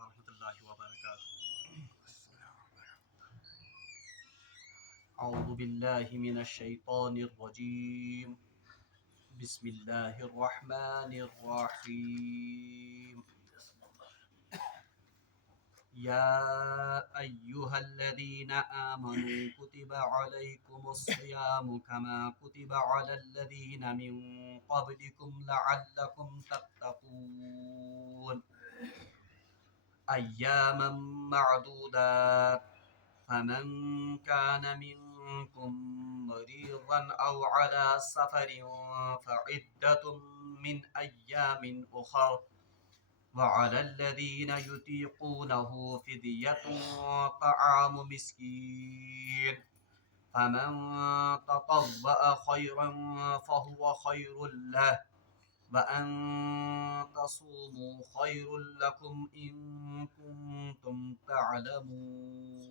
ورحمۃ اللہ وبرکاتہ۔ اعوذ باللہ من الشیطان الرجیم، بسم اللہ الرحمن الرحیم۔ یا ایہا الذین آمنوا کتب علیکم الصیام کما کتب علی الذین من قبلکم لعلکم تتقون ایاما معدودات فمن كان منكم مريضا أو على سفر فعدة من أيام أخر وعلى الذين يطيقونه فدية طعام مسكين فمن تطوع خيرا فهو خير له وأن تصوموا خير لكم إن كنتم تعلمون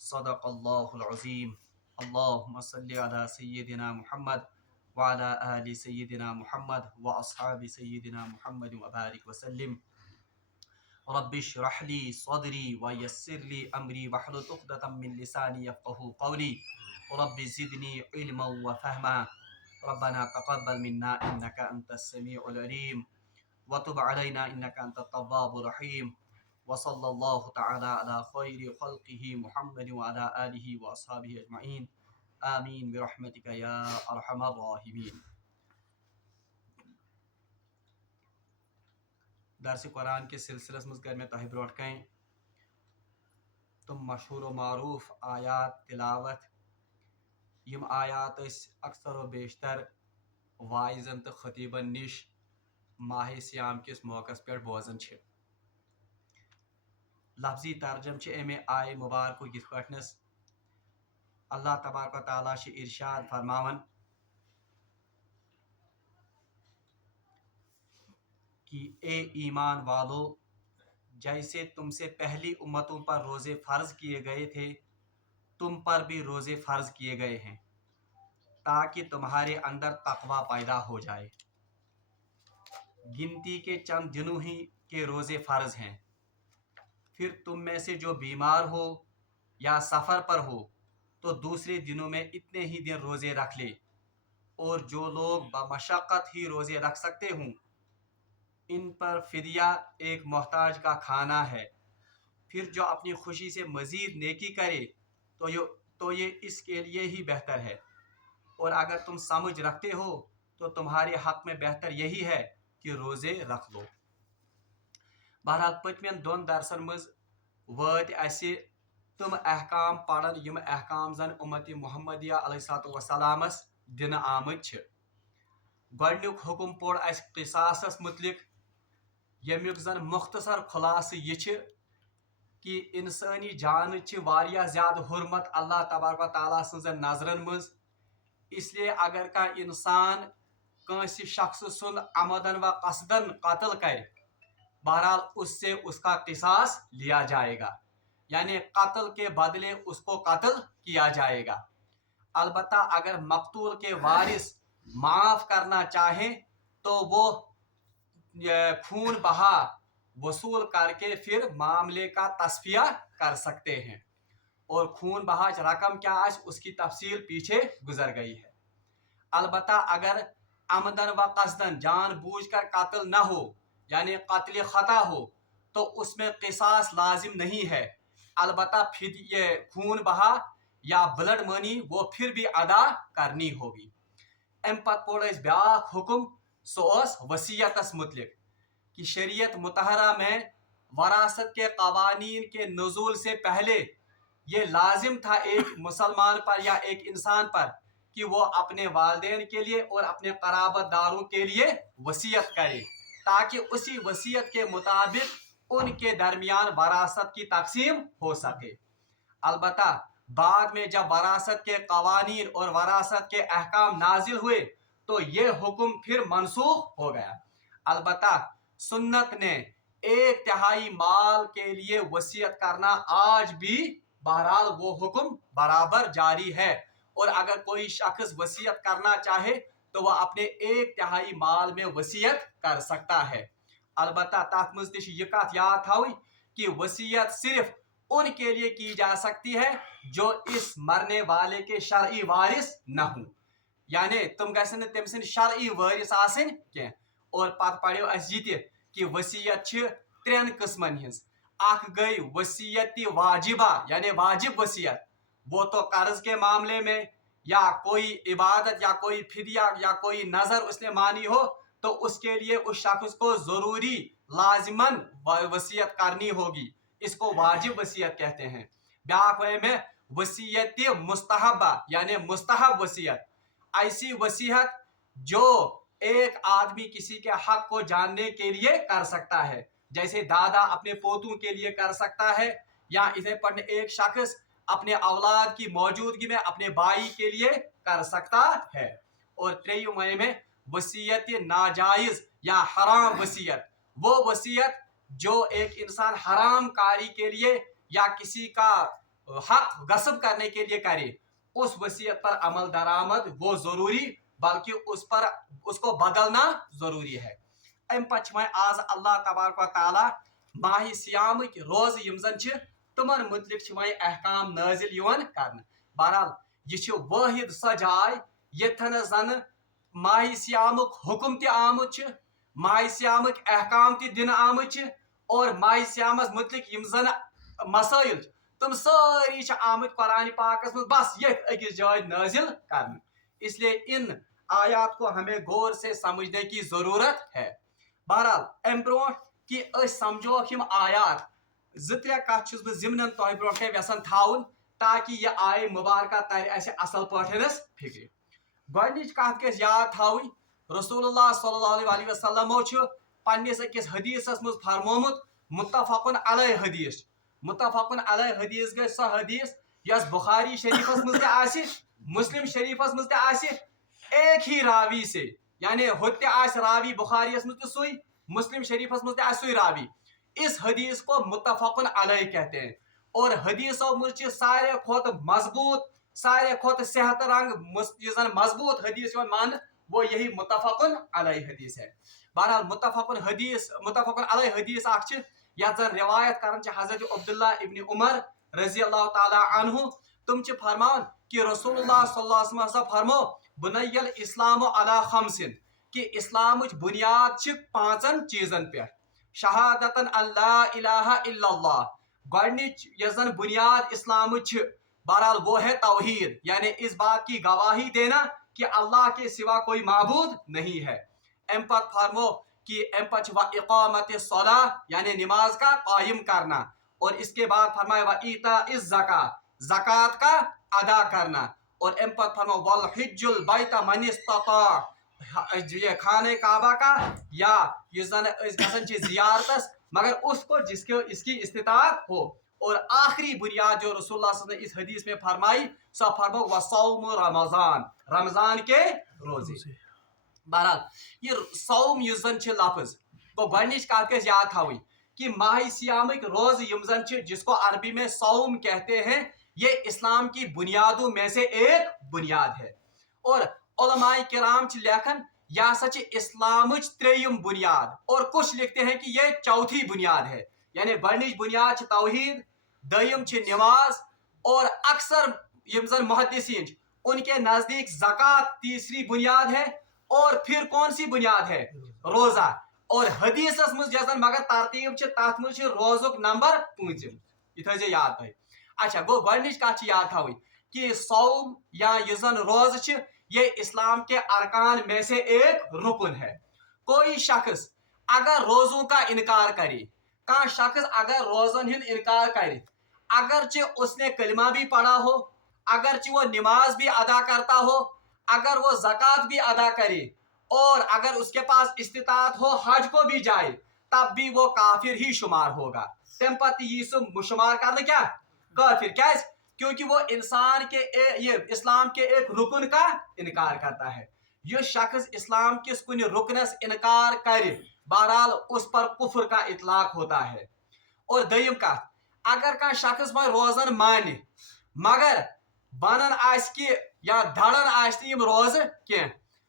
صدق الله العظيم۔ اللهم صل على سيدنا محمد وعلى آل سيدنا محمد وأصحاب سيدنا محمد وبارك وسلم۔ رب اشرح لي صدري ويسر لي أمري واحلل عقدة من لساني يفقهوا قولي رب زدني علما وفهما ربنا تقبل منا إنك أنت السميع العليم وتب علينا إنك أنت التواب الرحيم وصلى الله تعالى على خير خلقه محمد وعلى آله وأصحابه أجمعين آمين برحمتك يا أرحم الراحمين۔ درس قرآن کے سلسلس مز کر میں تہ برونٹ کن تم مشہور و معروف آیات تلاوت یم آیات اس اکثر و بیشتر واعظن تو خطیبن نش ماہ سیام کس موقع پہ بوزن چھ۔ لفظی ترجم چھ امی آئے مبارک یت پٹنس اللہ تبارک و تعالیٰ چھ ارشاد فرماون کہ اے ایمان والو، جیسے تم سے پہلی امتوں پر روزے فرض کیے گئے تھے تم پر بھی روزے فرض کیے گئے ہیں تاکہ تمہارے اندر تقوی پیدا ہو جائے۔ گنتی کے چند دنوں ہی کے روزے فرض ہیں، پھر تم میں سے جو بیمار ہو یا سفر پر ہو تو دوسرے دنوں میں اتنے ہی دن روزے رکھ لے، اور جو لوگ بمشقت ہی روزے رکھ سکتے ہوں ان پر فدیہ ایک محتاج کا کھانا ہے۔ پھر جو اپنی خوشی سے مزید نیکی کرے تو یہ اس کے لیے ہی بہتر ہے، اور اگر تم سمجھ رکھتے ہو تو تمہارے حق میں بہتر یہی ہے کہ روزے رکھ لو۔ بہرحال پتمین دون درسن مز وات اسہ تم احکام پڑھن یم احکام زن امت محمدیہ علیہ السلامس دن آمت چھ۔ گۄڈنیُک حکم پوٚر اسہ قصاصس متعلق، یمیُک زن مختصر خلاصہ یہ چھ کہ انسانی جان چھ واریاہ زیادہ حرمت اللہ تبارک و تعالیٰ سنزن نظرن مز، اس لیے اگر کانٛہہ انسان کٲنٛسہِ شخص سُنٛد عمدن و قصدن قتل کرِ بہرحال اس سے اس کا قصاص لیا جائے گا، یعنی قتل کے بدلے اس کو قتل کیا جائے گا۔ البتہ اگر مقتول کے وارث معاف کرنا چاہیں تو وہ خون بہا وصول کر کے پھر معاملے کا تصفیہ کر سکتے ہیں، اور خون بہا رقم کیا آس اس کی تفصیل پیچھے گزر گئی ہے۔ البتہ اگر عمدن و قصدن جان بوجھ کر قتل نہ ہو یعنی قتل خطا ہو تو اس میں قصاص لازم نہیں ہے، البتہ یہ خون بہا یا بلڈ منی وہ پھر بھی ادا کرنی ہوگی۔ ام پتہ پوٚر اسہ بیاکھ حکم، سو اس وصیتس متعلق کہ شریعت مطہرہ میں وراثت کے قوانین کے نزول سے پہلے یہ لازم تھا ایک مسلمان پر یا ایک انسان پر کہ وہ اپنے والدین کے لیے اور اپنے قرابت داروں کے لیے وصیت کرے تاکہ اسی وصیت کے مطابق ان کے درمیان وراثت کی تقسیم ہو سکے۔ البتہ بعد میں جب وراثت کے قوانین اور وراثت کے احکام نازل ہوئے تو یہ حکم پھر منسوخ ہو گیا۔ البتہ سنت نے 1/3 مال کے لیے وصیت کرنا آج بھی بہرحال وہ حکم برابر جاری ہے، اور اگر کوئی شخص وصیت کرنا چاہے تو وہ اپنے 1/3 مال میں وصیت کر سکتا ہے۔ البتہ تات مز تہ یہ کت یاد تھوی کہ وصیت صرف ان کے لیے کی جا سکتی ہے جو اس مرنے والے کے شرعی وارث نہ ہوں، یعنی تم گژھن تم سن شرعی وارث آسن کی. اور پتہ پڑھو اس یہ تہ کہ وصیت چھ ترین قسمن ہز. اخ گئی وصیت واجبہ یعنی واجب وصیت، وہ تو قرض کے معاملے میں یا کوئی عبادت یا کوئی فدیہ یا کوئی نظر اس نے مانی ہو تو اس کے لیے اس شخص کو ضروری لازماً وصیت کرنی ہوگی، اس کو واجب وصیت کہتے ہیں. بیاکھ وے میں وصیت مستحبہ یعنی مستحب وصیت، ایسی وصیت جو ایک آدمی کسی کے حق کو جاننے کے لیے کر سکتا ہے، جیسے دادا اپنے پوتوں کے لیے کر سکتا ہے، یا اسے پڑھنے ایک شخص اپنے اولاد کی موجودگی میں اپنے بھائی کے لیے کر سکتا ہے. اور تریم میں وصیت ناجائز یا حرام وصیت، وہ وصیت جو ایک انسان حرام کاری کے لیے یا کسی کا حق غصب کرنے کے لیے کرے، اس وصیت پر عمل درآمد وہ ضروری بلکہ اس کو بدلنا ضروری ہے. ام پتہ آز اللہ تبارک و تعالی ماہ سیامک روز یم زن چھ تمن متعلق احکام نازل یوان کرنا. بہرحال یہ واحد سہ جائے یتھن زن ماہ سیامک حکم تہ آمت چھ، ماہ سیامک احکام تہ دن آمت چھ، اور ماہ سیامس متعلق یم زن مسائل تم ساری آمت قرآن پاکس میں بس یہ اکس جائے نازل کرنا. اس لیے ان آیات کو ہمیں غور سے سمجھنے کی ضرورت ہے. بہرحال ام برو کہ اس سمجھو ہم آیات زٕ ترٛےٚ کتھ چھُس بہٕ ضمنن تۄہہِ برونٛٹھ کَنہِ یژھان تھاوُن تاکہ یہ آیہِ مبارکہ تر اسہِ اصل پٲٹھۍ فکرِ. گۄڈنِچ کتھ گژھِ یاد تھاوٕنۍ رسول اللہ صلی اللہ علیہ وسلمو چھُ پننس أکِس حدیثس منٛز فرمومُت متفقن علیہ حدیث. متفقن علیہ حدیث گئی سۄ حدیث یس بخاری شریفس منٛز تہِ آسہِ مسلم شریفس منٛز تہِ آسہِ ایک ہی راوی سے، یعنی ہوتہِ آسہِ راوی بخاریس منٛز تہِ سُے مسلم شریفس منٛز تہِ آسہِ سُے راوی. اس حدیث کو متفقن علیہ کہتے ہیں. اور حدیثوں منٛز چھِ سارے کھۄتہٕ مضبوط سارے کھۄتہٕ صحت رنگ یُس زن مضبوط حدیث یوان ماننہٕ وہ یہی متفقن علیہ حدیث ہے. بہرحال متفقن علیہ حدیث اکھ چھ یتھ زن روایت کران چھ حضرت عبداللہ ابن عمر رضی اللہ تعالی عنہ. تم چھ فرمان کہ رسول اللہ صلی اللہ علیہ وسلم فرمو بنی الاسلام علی خمسن کہ اسلامچ بنیاد چھ پانچن چیزن پہ. شہادتن اللہ الہ الا اللہ، گۄڈنِچ یس زن بنیاد اسلام چھ بہرحال وہ ہے توحید، یعنی اس بات کی گواہی دینا کہ اللہ کے سوا کوئی معبود نہیں ہے. ام پت فرمو کہ ام پت و اقامت الصلاۃ یعنی نماز کا قائم کرنا، اور اس کے بعد فرمایا و ایتاء الزکاۃ زکوٰۃ کا ادا کرنا، اور ام پت فرمو والحج البیت من استطاع یہ خانہ کعبہ کا یا یہ زن گژھان چھ زیارتس مگر اس کو جس کے اس کی استطاعت ہو. اور آخری بنیاد جو رسول اللہ صلی اللہ علیہ وسلم نے اس حدیث میں فرمائی سو فرمو وصوم رمضان رمضان کے روزے. بہرحال یہ صوم یس زن چھ لفظ تو گۄڈنِچ کتھ گژھِ یاد تھاوٕنۍ کہ ماہ سیامک روز یم زن چھ جس کو عربی میں صوم کہتے ہیں یہ اسلام کی بنیادوں میں سے ایک بنیاد ہے. اور علماء کرام چھ لیکھن یہ ہسا چھ اسلامچ تریم بنیاد، اور کچھ لکھتے ہیں کہ یہ چوتھی بنیاد ہے. یعنی گۄڈنِچ بنیاد چھ توحید، دویم چھ نماز، اور اکثر یم زن محدثین ان کے نزدیک زکوٰۃ تیسری بنیاد ہے، اور پھر کون سی بنیاد ہے روزہ. اور حدیثس مز یس مگر ترتیب چھ تات مز روزک نمبر پونچم، یہ تھٲیزیو یاد تُہۍ. اچھا گو گۄڈنِچ کتھ چھ یاد تھاوٕنۍ کہ صوم یا یُس زن روز چھ یہ اسلام کے ارکان میں سے ایک رکن ہے. کوئی شخص اگر روزوں کا انکار کرے، کان شخص اگر روزن ہند انکار کرے، اگرچہ اس نے کلمہ بھی پڑھا ہو، اگرچہ وہ نماز بھی ادا کرتا ہو، اگر وہ زکوٰۃ بھی ادا کرے، اور اگر اس کے پاس استطاعت ہو حج کو بھی جائے، تب بھی وہ کافر ہی شمار ہوگا. تم پتہ یہ سب شمار کرنا کیا کافر، کیس کیونکہ وہ انسان کے یہ اسلام کے ایک رکن کا انکار کرتا ہے. یہ شخص اسلام کس کن رکنس انکار کرے بہرحال اس پر کفر کا اطلاق ہوتا ہے. اور دویم کت اگر کان شخص وۄنۍ روزن مانہِ مگر بنان آس کہ یا دھڑن آس یم روزٕ کینٛہہ،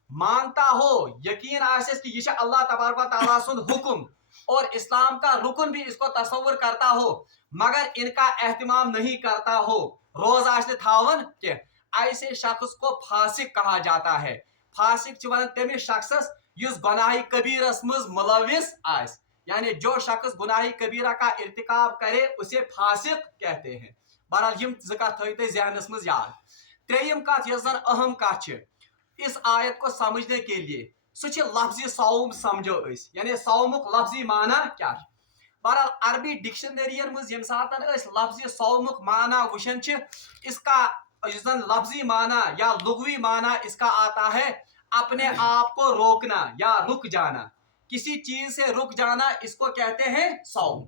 مانتا ہو یقین آسس کہ یہ اللہ تبارک و تعالیٰ سند حکم اور اسلام کا رکن بھی اس کو تصور کرتا ہو مگر ان کا اہتمام نہیں کرتا ہو روز آشن تھاون کہ ایسے شخص کو فاسق کہا جاتا ہے فاسق ون تمس شخصس یس گناہ کبیرس مز ملوث آس یعنی جو شخص گناہ کبیرہ کا ارتکاب کرے اسے فاسق کہتے ہیں بہرحال یم زٕ کتھ تھٲیِو تُہۍ ذہنس مز یاد ترٛیٚیِم کتھ یۄس زن اہم کتھ چھِ اس آیت کو سمجھنے کے لیے سہ لفظی صوم سمجھو اس یعنی صومک لفظی معنی کیا بہرحال عربی ڈکشنری مز یم ساتن لفظی صومک معنی وچھن اس کا لفظی معنی یا لغوی معنی اس کا آتا ہے اپنے آپ کو روکنا یا رک جانا کسی چیز سے رک جانا اس کو کہتے ہیں صوم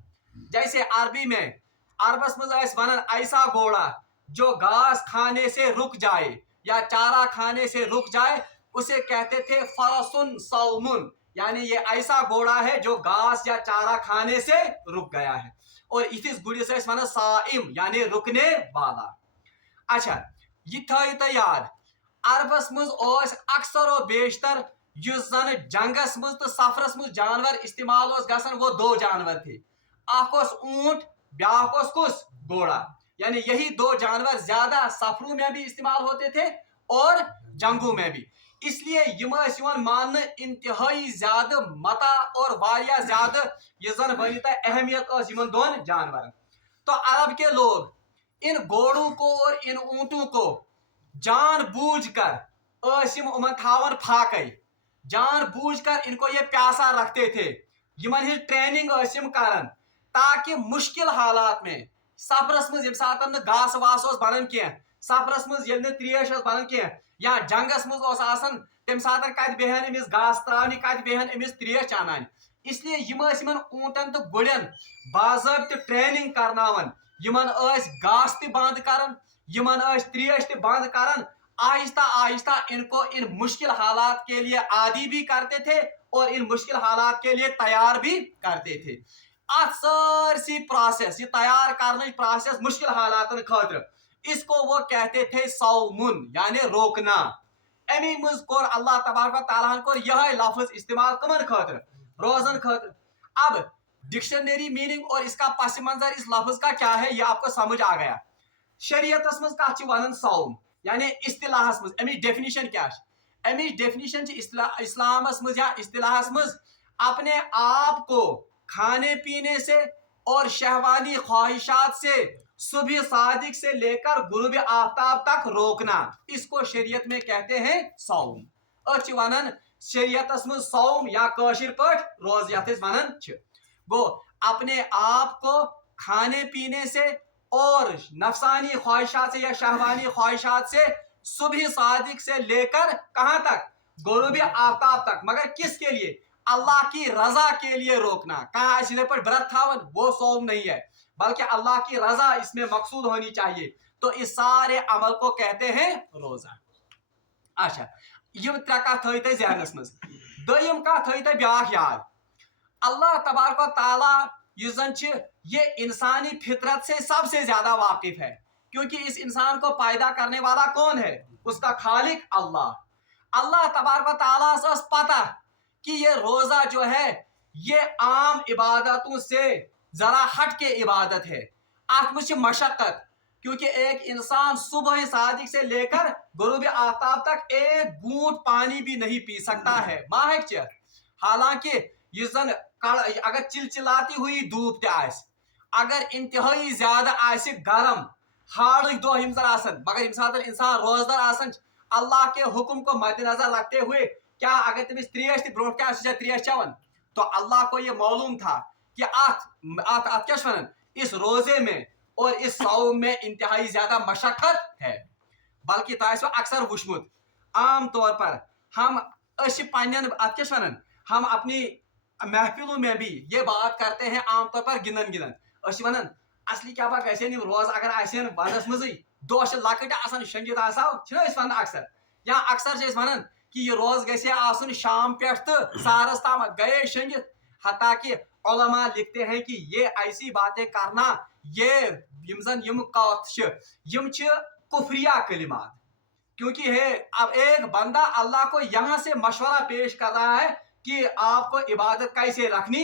جیسے عربی میں عربس مز ونان ایسا گھوڑا جو گھاس کھانے سے رک جائے یا چارہ کھانے سے رک جائے اسے کہتے تھے فرسن صومن یعنی یہ ایسا گھوڑا ہے جو گھاس یا چارہ کھانے سے رک گیا ہے اور اس گڑس ونان صائم یعنی رکنے والا اچھا یہ تھٲیِو تُہۍ یاد عربس مز اکثر و بیشتر یُس زن جنگس مز تو سفرس مز جانور استعمال گژھان وہ دو جانور تھے اکھ اوس اونٹ بیاکھ اوس کس گھوڑا یعنی یہی دو جانور زیادہ سفروں میں بھی استعمال ہوتے تھے اور جنگوں میں بھی اس لیے یم مان انتہائی زیادہ متا اور واریاہ زیادہ یہ زن ورنتا اہمیت یمن دون جانور تو عرب کے لوگ ان گھوڑوں کو اور ان اونٹوں کو جان بوجھ کر امن تھاون پھاکے جان بوجھ کر ان کو یہ پیاسا رکھتے تھے یمن ہز ٹریننگ کرن تاکہ مشکل حالات میں سفرس مز یم سات گھاس واس بنان کی سفرس مز یل تریش بنان کی یا جنگس مز تم سات کت بہن امس گھاس ترانی کت بہن امس تریش انان اس لیے یمن اونٹن تو گڑین باضابطہ ٹریننگ کرناون یمن گھاس تہ بند کران یمن تریش تہ بند کران آہستہ آہستہ ان کو ان مشکل حالات کے لیے عادی بھی کرتے تھے اور ان مشکل حالات کے لیے تیار بھی کرتے تھے سرسی پروسیس یہ تیار کرنے پروسیس مشکل حالات خاطر اس کو وہ کہتے تھے صومن یعنی روکنا امی مز کور اللہ تبارک و تعالیٰ کور یہ لفظ استعمال کمن خاطر روزن خاطر اب ڈکشنری میننگ اور اس کا پس منظر اس لفظ کا کیا ہے یہ آپ کو سمجھ آ گیا شریعت مز کت ونان صوم یعنی اصطلاحس مز امی ڈیفینیشن کیا امی ڈیفینیشن اسلامس مز یا اصطلاحس مز اپنے آپ کو کھانے پینے سے اور شہوانی خواہشات سے صبح صادق سے لے کر غروب آفتاب تک روکنا اس کو شریعت میں کہتے ہیں صوم ونان شریعت مز صوم یا کاشر پٹ روز یت ونان گو اپنے آپ کو کھانے پینے سے اور نفسانی خواہشات سے یا شہوانی خواہشات سے صبح صادق سے لے کر کہاں تک غروب آفتاب تک مگر کس کے لیے اللہ کی رضا کے لیے روکنا کہاں سیدھے پر برت تھاون وہ صوم نہیں ہے بلکہ اللہ کی رضا اس میں مقصود ہونی چاہیے تو اس سارے عمل کو کہتے ہیں روزہ اچھا یہ ترے کتھ تھٲیِو تُہۍ ذہنس مز دوٚیِم کتھ تھٲیِو تُہۍ بیاکھ یاد اللہ تبارک و تعالیٰ یہ زن یہ انسانی فطرت سے سب سے زیادہ واقف ہے کیونکہ اس انسان کو پیدا کرنے والا کون ہے اس کا خالق اللہ تبارک و تعالیٰ سے پتہ کہ یہ روزہ جو ہے یہ عام عبادتوں سے ذرا ہٹ کے عبادت ہے ات مجھ مشقت کیونکہ ایک انسان صبح صادق سے لے کر غروب آفتاب تک ایک گھونٹ پانی بھی نہیں پی سکتا ہے ماہک چیت حالانکہ یہ زن اگر چلچلاتی ہوئی دھوپ تہ اگر انتہائی زیادہ گرم ہاڑک دہ مگر یم سات انسان روزدار آسان اللہ کے حکم کو مد نظر رکھتے ہوئے کیا اگر تمس تریش تہ برو کیا تریش چون تو اللہ کو یہ معلوم تھا کہ ات کیا ونان اس روزے میں اور اس صوم میں انتہائی زیادہ مشقت ہے بلکہ تہ اکثر وچھمت عام طور پر ہم پنن ات کیا ونان ہم اپنی محفلوں میں بھی یہ بات کرتے ہیں عام طور پر گنن ونان اصلی کیا بات گھن روز اگر آسن ونس مزے دہ لکٹ آسان شنگت آسو ونان اکثر یا اکثر ونان کہ یہ روز گھے آسن شام پہ تو سارس تام گئے شنگت حتیٰ کہ علماء لکھتے ہیں کہ یہ ایسی باتیں کرنا یہ کفریہ کلمات کیونکہ اب ایک بندہ اللہ کو یہاں سے مشورہ پیش کر رہا ہے کہ آپ کو عبادت کیسے رکھنی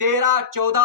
13, 14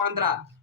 15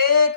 1